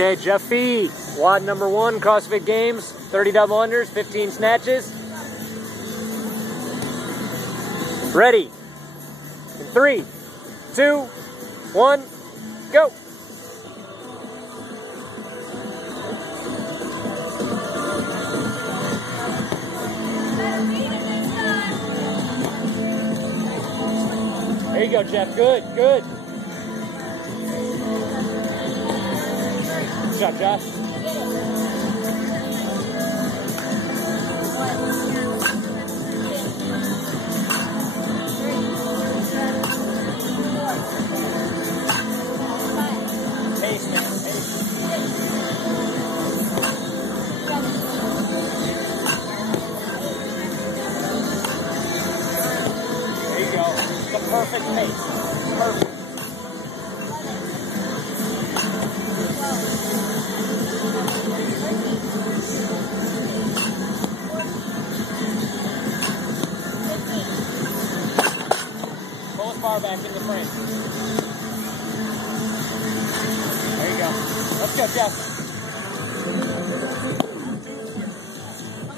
Okay, Jeff Fee, WOD number 1, CrossFit Games, 30 double unders, 15 snatches. Ready. In 3, 2, 1, go. There you go, Jeff. Good, good. Good job, Josh. Pace, man, pace. There you go. The perfect pace. Perfect. Pull as far back in the frame. There you go. Let's go, Jeff.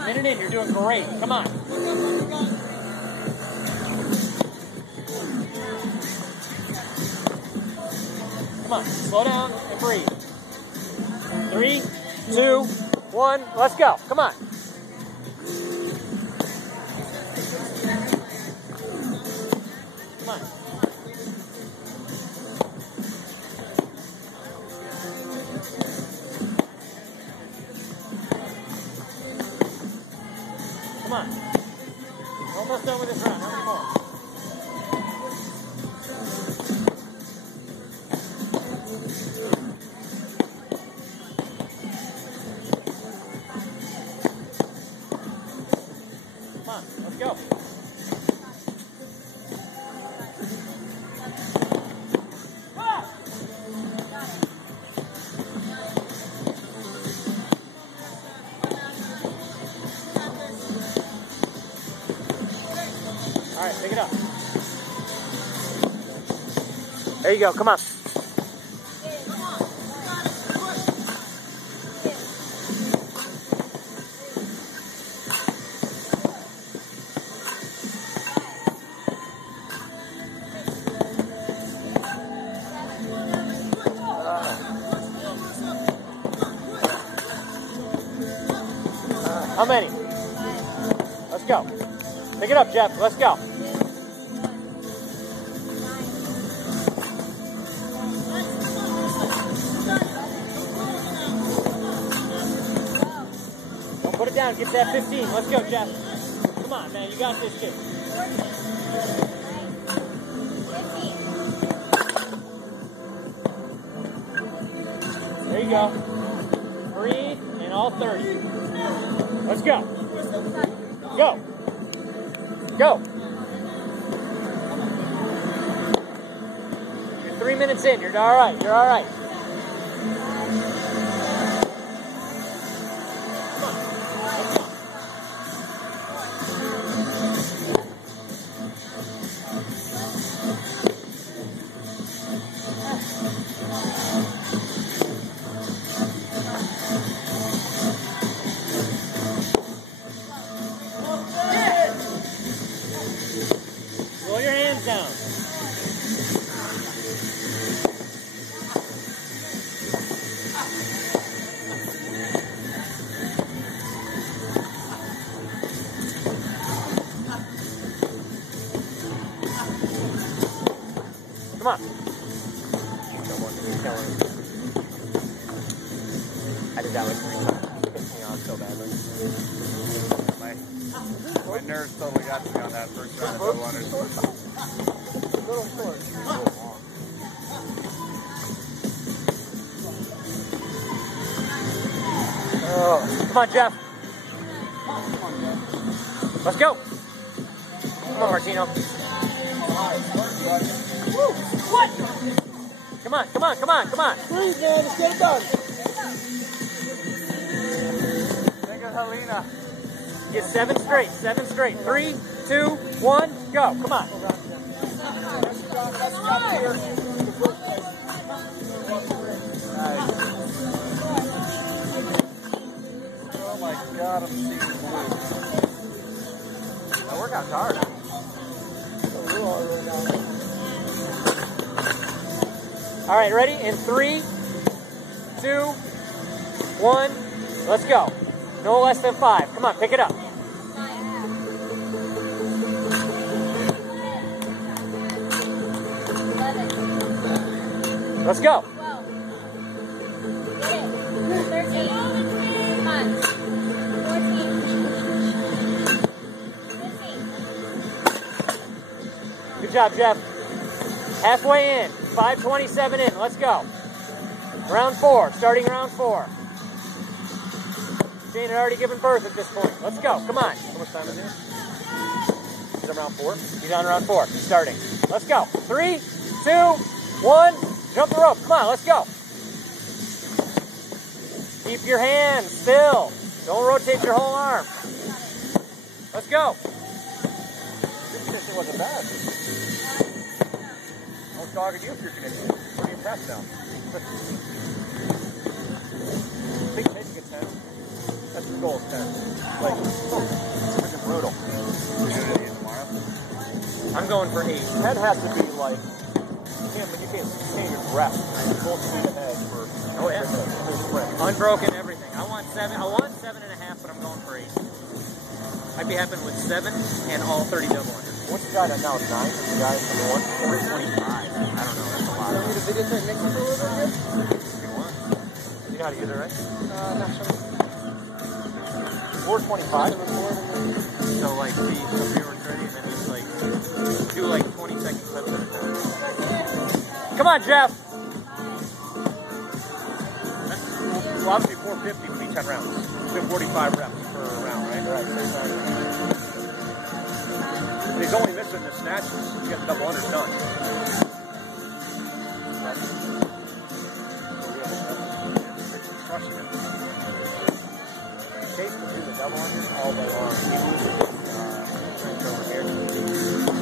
Minute in, you're doing great. Come on. Come on, slow down and breathe. 3, 2, 1, let's go. Come on. Come on. Come on. We're almost done with this round. How many more? Come on, let's go. All right, pick it up. There you go, come on. How many? Let's go. Pick it up, Jeff. Let's go. Don't put it down. Get that 15. Let's go, Jeff. Come on, man. You got this kid. There you go. Breathe and all 30. Let's go. Go. Go. You're 3 minutes in. You're all right. You're all right. Come on. Let's go. Roll your hands down. Come on. I did that one 3 times. It pissed me off so badly. My nerves totally got to me on that first round of double unders. Little short. Oh, come on, Jeff. Let's go. Come on, Martino. What? Come on, come on, come on, come on. Breathe, man. Let's get it done. Think of Helena. Get 7 straight, 7 straight. 3, 2, 1, go. Come on. That's here. Nice. All right, ready? In 3, 2, 1, let's go. No less than 5. Come on, pick it up. Let's go. 12. Get it. 13. Come on. 14. 15. Good job, Jeff. Halfway in. 5:27 in. Let's go. Round 4. Starting round 4. Shane had already given birth at this point. Let's go. Come on. How much time is it? He's on round 4? He's on round 4. He's starting. Let's go. 3, 2, 1. Jump the rope. Come on. Let's go. Keep your hands still. Don't rotate your whole arm. Let's go. This wasn't bad. I was dogging you if you're Canadian. What are your pass down? Big taking a 10. That's the goal, 10. Like, freaking brutal. We're doing it again tomorrow. I'm going for 8. 10 has to be like, you can't just rest. Full speed ahead for Oh, yeah. sprint. Unbroken everything. I want 7. I want 7.5, but I'm going for 8. I'd be happy with 7 and all 30 double unders. What's the guy that now is 9? Is the guy from the 1? 425. I don't know. That's a lot. Did they get that Nick a little bit here? You want? You know how to use it, right? Not sure. 425. So like be 0 and 30 and then just like do like 20-second clips at a time. Come on, Jeff. Well, obviously 450 would be 10 rounds. So 45 reps per round, right? Right. And he's only missing the snatches to get the double unders done. Crushing it. Chase can do the double unders all day long. He loses strength over here.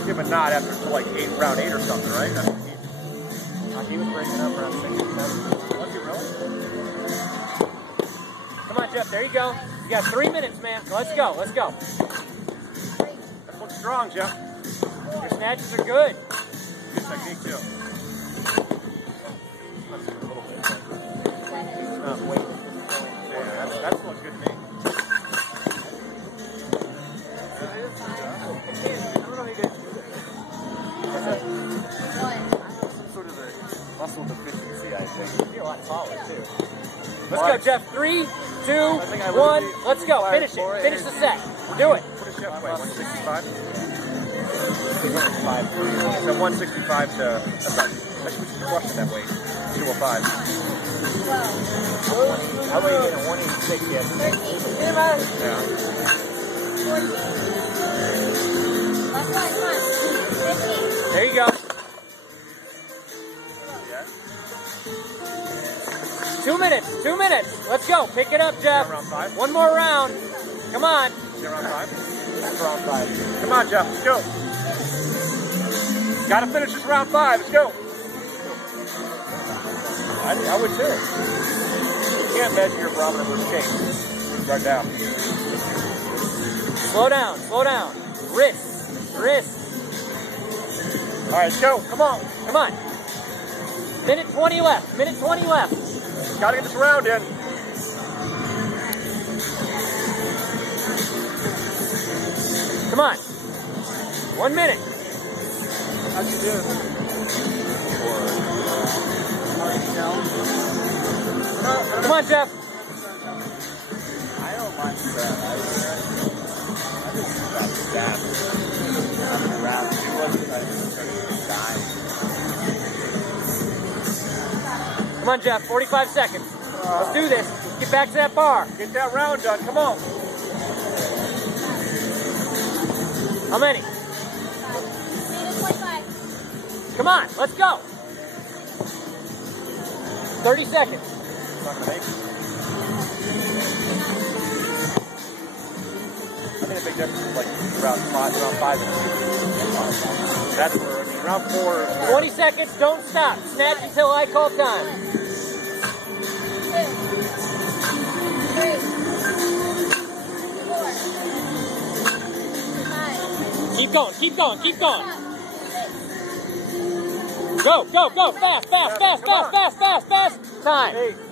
Give him a nod after like round 8 or something, right? That's what he was breaking up around 6 or 7. Was he really? Come on, Jeff. There you go. You got 3 minutes, man. Let's go. Let's go. That looks strong, Jeff. Your snatches are good. Good technique, too. That's a little bit. Wait. Yeah, that looks good to me. Sort of a muscle deficiency, I think. You're a lot taller, too. Let's Well, go, Jeff. 3, 2, think I would 1. be- Let's go. Well, Finish it. for Finish it. the set. Do it. What is Jeff weigh? 165? 165. So 165 to... That's not... That's crushing that weight. 205. I weigh in at 186 yet. 13. Yeah. 14. Last one. Come on. 15. There you go. Yeah. 2 minutes. 2 minutes. Let's go. Pick it up, Jeff. Round 5? One more round. Come on. Is it round 5? That's round 5. Come on, Jeff. Let's go. Gotta finish this round 5. Let's go. I would too. You can't measure your barometer with shape. Start down. Slow down. Slow down. Wrist. Wrist. All right, let's go. Come on. Come on. Minute 20 left. Minute 20 left. Gotta get this round in. Come on. 1 minute. How'd you do? Come on, Jeff. I don't mind that. I just got stabbed. I'm around. It wasn't like I started dying. Come on, Jeff. 45 seconds. Let's do this. Let's get back to that bar. Get that round done. Come on. How many? Minute 25. Come on. Let's go. 30 seconds. Not gonna make it. I think a big difference is like round 5 and 6. That's where, I mean, round 4 is where 20 seconds. Don't stop. Snatch until I call time. 2. 3. 4. 5. Keep going. Keep going. Keep going. 6. Go, go, go, fast, fast, fast, fast, fast, fast, fast. Time. 8.